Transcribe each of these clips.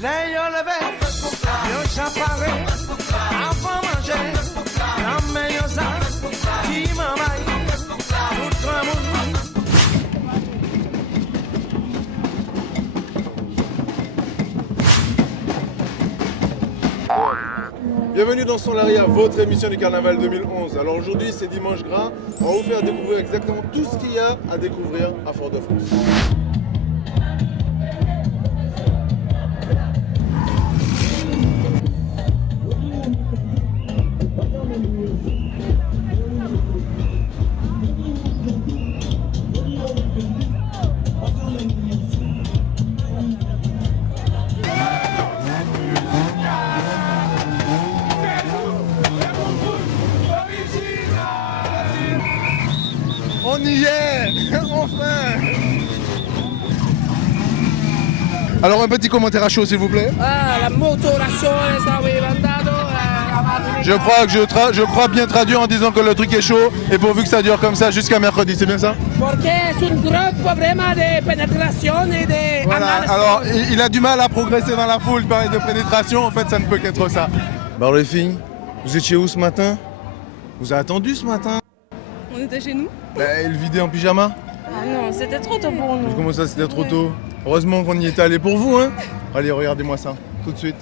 Les yeux levés, yeux chaparrés, avant manger, la meilleure salle, qui m'envahit, tout le monde. Bienvenue dans Solaria, votre émission du Carnaval 2011. Alors aujourd'hui c'est Dimanche Gras, on va vous faire découvrir exactement tout ce qu'il y a à découvrir à Fort-de-France. On y est, enfin. Alors un petit commentaire à chaud s'il vous plaît. Ah, la motorazione stavo diventando la Je crois bien traduire en disant que le truc est chaud et pourvu que ça dure comme ça jusqu'à mercredi, c'est bien ça? Perché è un gros problème de pénétration et de... Voilà, alors il a du mal à progresser dans la foule, parler de pénétration, en fait ça ne peut qu'être ça. Bon les filles, vous étiez où ce matin? Vous avez attendu ce matin? On était chez nous. Le vidé en pyjama? Ah non, c'était trop tôt pour nous. Comment ça c'était trop tôt? Heureusement qu'on y était allé pour vous hein. Allez regardez-moi ça, tout de suite.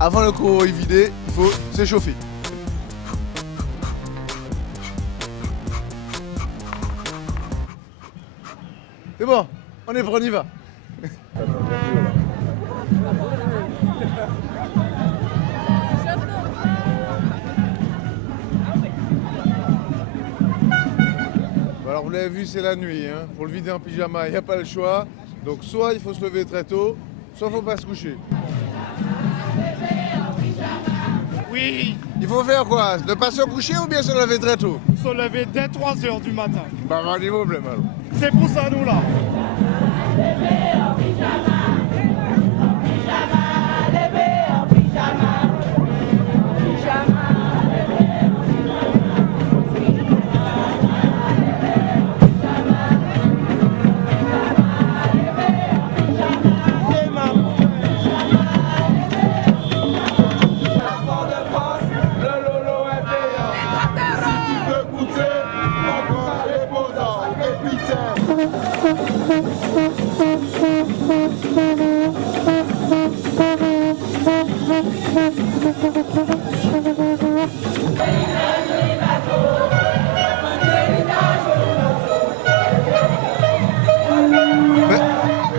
Avant le cours vidé, il faut s'échauffer. C'est bon, on est prêt, on y va. Alors vous l'avez vu, c'est la nuit. Hein. Pour le vider en pyjama, il n'y a pas le choix. Donc soit il faut se lever très tôt, soit il ne faut pas se coucher. Oui, Il faut faire quoi? Ne pas se coucher ou bien se lever très tôt? se lever dès 3 h du matin. Bah pas de problème alors. C'est pour ça nous là.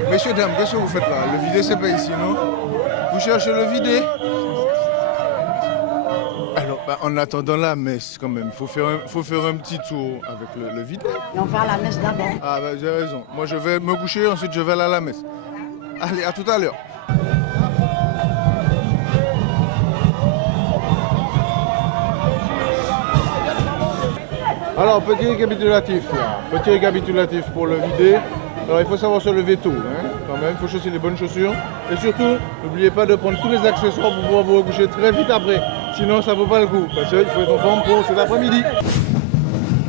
Messieurs, dames, qu'est-ce que vous faites là? Le vidé, c'est pas ici, non? Vous cherchez le vidé? Alors, en attendant la messe, quand même, faut faire un petit tour avec le vidé. Et on va à la messe d'abord. Ah, bah, j'ai raison. Moi, je vais me coucher, ensuite, je vais aller à la messe. Allez, à tout à l'heure. Alors, petit récapitulatif, là. Petit récapitulatif pour le vidé. Alors, il faut savoir se lever tôt, hein, quand même. Il faut chausser les bonnes chaussures. Et surtout, n'oubliez pas de prendre tous les accessoires pour pouvoir vous recoucher très vite après. Sinon, ça vaut pas le coup. Parce qu'il faut être en forme pour cet après-midi.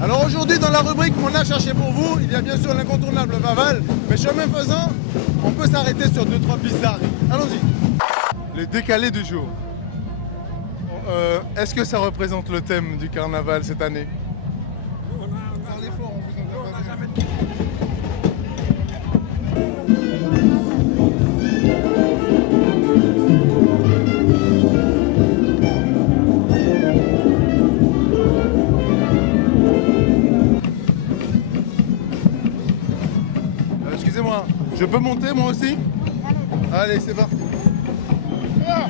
Alors aujourd'hui, dans la rubrique On a cherché pour vous, il y a bien sûr l'incontournable Vaval. Mais chemin faisant, on peut s'arrêter sur 2-3 bizarreries. Allons-y. Les décalés du jour. Est-ce que ça représente le thème du carnaval cette année? Excusez-moi, je peux monter moi aussi? Allez, c'est parti. Ah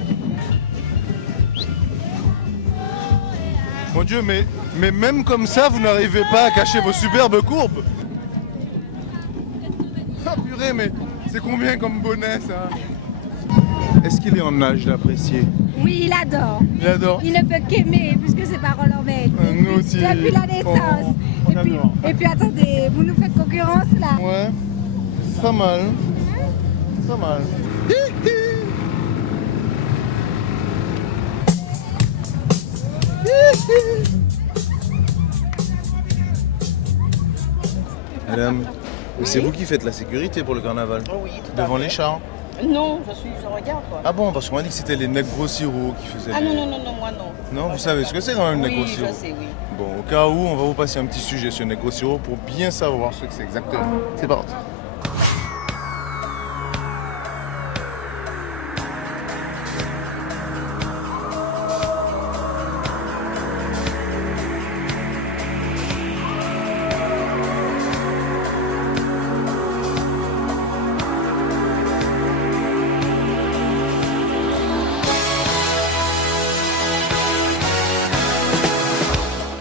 Mon Dieu, mais même comme ça, vous n'arrivez pas à cacher vos superbes courbes. Ah purée, mais c'est combien comme bonnet ça? Est-ce qu'il est en âge d'apprécier? Oui, il adore. Il adore. Il ne peut qu'aimer puisque ses paroles en mettent. Nous aussi. Depuis la naissance. On adore. Et puis attendez, vous nous faites concurrence là. Ouais, pas mal. Pas mal. Madame, Mais c'est vous qui faites la sécurité pour le carnaval? Oui, tout à Devant fait. les chars? Non, je regarde quoi. Ah bon, parce qu'on m'a dit que c'était les Negro Siro qui faisaient les... Non, moi non. Non, vous savez ce que c'est quand même le Negro Oui, Siro? je sais, oui. Bon, au cas où, on va vous passer un petit sujet sur le Negro Siro pour bien savoir ce que c'est exactement. C'est parti.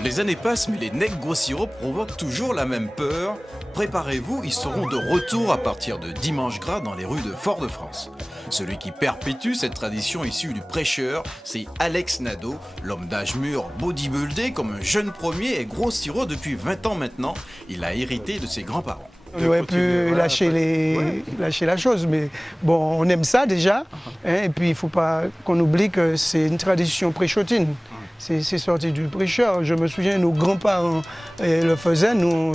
Les années passent, mais les Negro Siro provoquent toujours la même peur. Préparez-vous, ils seront de retour à partir de dimanche gras dans les rues de Fort-de-France. Celui qui perpétue cette tradition issue du prêcheur, c'est Alex Nadeau, l'homme d'âge mûr, bodybuildé comme un jeune premier et gros sirop depuis 20 ans maintenant. Il a hérité de ses grands-parents. On aurait pu lâcher la chose, mais bon, on aime ça déjà. Hein, et puis, il ne faut pas qu'on oublie que c'est une tradition préchotine. C'est sorti du prêcheur. Je me souviens, nos grands-parents le faisaient. Nous,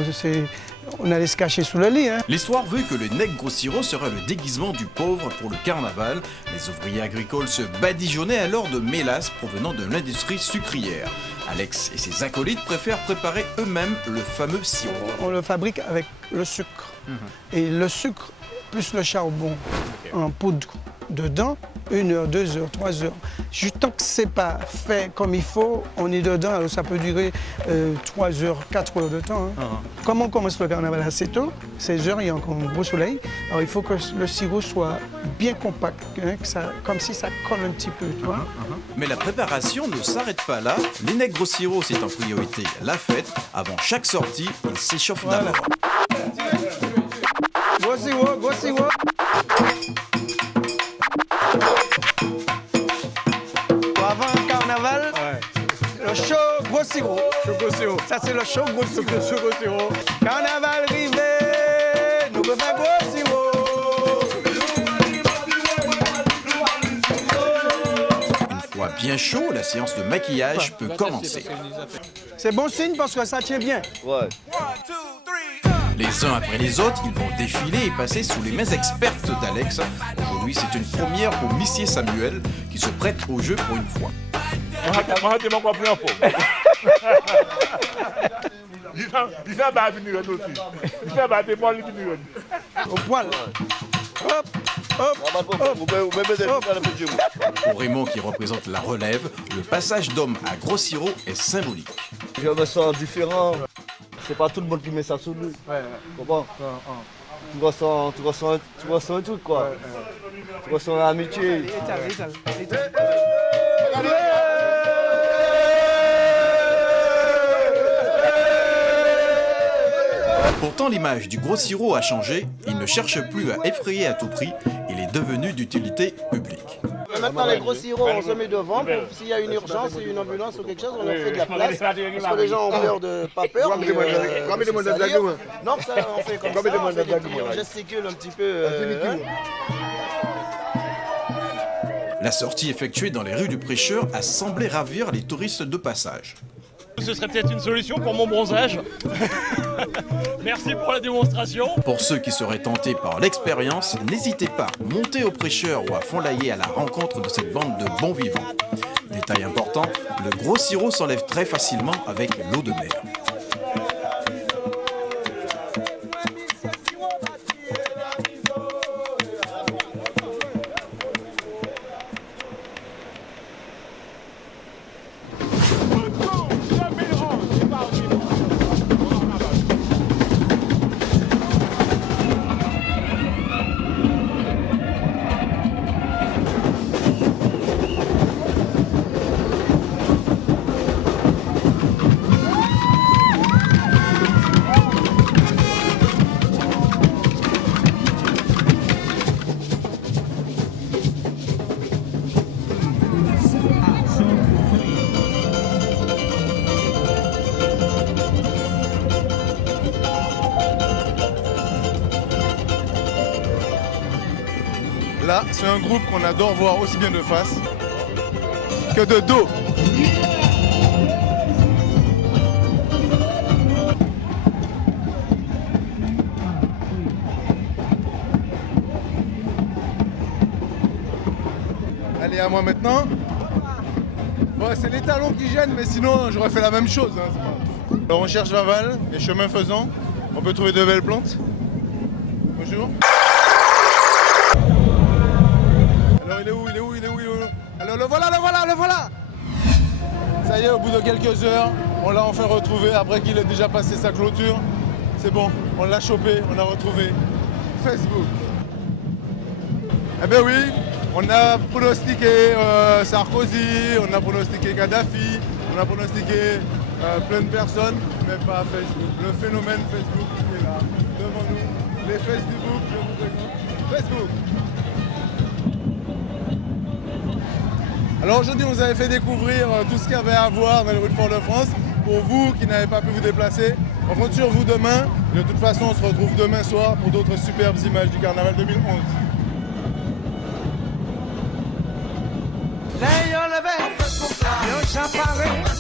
on allait se cacher sous le lit. Hein. L'histoire veut que le Negro Siro sera le déguisement du pauvre pour le carnaval. Les ouvriers agricoles se badigeonnaient alors de mélasse provenant de l'industrie sucrière. Alex et ses acolytes préfèrent préparer eux-mêmes le fameux sirop. On le fabrique avec le sucre. Et le sucre plus le charbon en poudre dedans, 1 heure, 2 heures, 3 heures. Juste tant que c'est pas fait comme il faut, on est dedans, alors ça peut durer 3 heures, 4 heures de temps. Hein. Comme on commence le carnaval assez tôt, 16 heures, il y a encore un gros soleil, alors il faut que le sirop soit bien compact, hein, comme si ça colle un petit peu, tu vois. Mais la préparation ne s'arrête pas là. Les Negro Siro, c'est en priorité la fête. Avant chaque sortie, ils s'échauffent d'abord. Gros sirop, gros sirop. Avant le carnaval, le show gros sirop. Ça c'est le show gros sirop. Carnaval rivé, nous pouvons faire gros sirop. Une fois bien chaud, la séance de maquillage peut commencer. C'est bon signe parce que ça tient bien. Ouais. Les uns après les autres, ils vont défiler et passer sous les mains expertes d'Alex. Aujourd'hui, c'est une première pour Missier Samuel qui se prête au jeu pour une fois. Au poil. Hop, hop, hop. Pour Raymond qui représente la relève, le passage d'homme à gros sirop est symbolique. Je me sens différent. C'est pas tout le monde qui met ça sous lui. Tu comprends? Tu ressens un truc quoi. Tu ressens l'amitié. Pourtant, l'image du gros sirop a changé. Il ne cherche plus à effrayer à tout prix. Il est devenu d'utilité publique. Maintenant, les gros sirops, on se met devant. S'il y a une urgence, une ambulance ou quelque chose, on leur fait de la place. Parce que les gens ont peur de. Pas peur. Mais, non, ça, on fait comme ça. On fait des petits, on gesticule un petit peu. La sortie effectuée dans les rues du prêcheur a semblé ravir les touristes de passage. Ce serait peut-être une solution pour mon bronzage. Merci pour la démonstration. Pour ceux qui seraient tentés par l'expérience, n'hésitez pas, montez au prêcheur ou à Fond-Laillé à la rencontre de cette bande de bons vivants. Détail important, le gros sirop s'enlève très facilement avec l'eau de mer. Là, c'est un groupe qu'on adore voir aussi bien de face que de dos. ami à moi maintenant. Bon, c'est les talons qui gênent, mais sinon j'aurais fait la même chose. Hein, alors on cherche Vaval, et chemin faisant, on peut trouver de belles plantes. Bonjour. Alors il est où? Alors le voilà. Ça y est, au bout de quelques heures, on l'a enfin retrouvé après qu'il ait déjà passé sa clôture. C'est bon, on l'a chopé, on a retrouvé Facebook. Eh ben oui, on a pronostiqué Sarkozy, on a pronostiqué Kadhafi, on a pronostiqué plein de personnes, mais pas Facebook. Le phénomène Facebook qui est là, devant nous. Les Facebook, je vous présente Facebook. Alors aujourd'hui, on vous avait fait découvrir tout ce qu'il y avait à voir dans les rues de Fort-de-France. Pour vous qui n'avez pas pu vous déplacer, on compte sur vous demain. De toute façon, on se retrouve demain soir pour d'autres superbes images du carnaval 2011. L'œil levé, yo chaparré.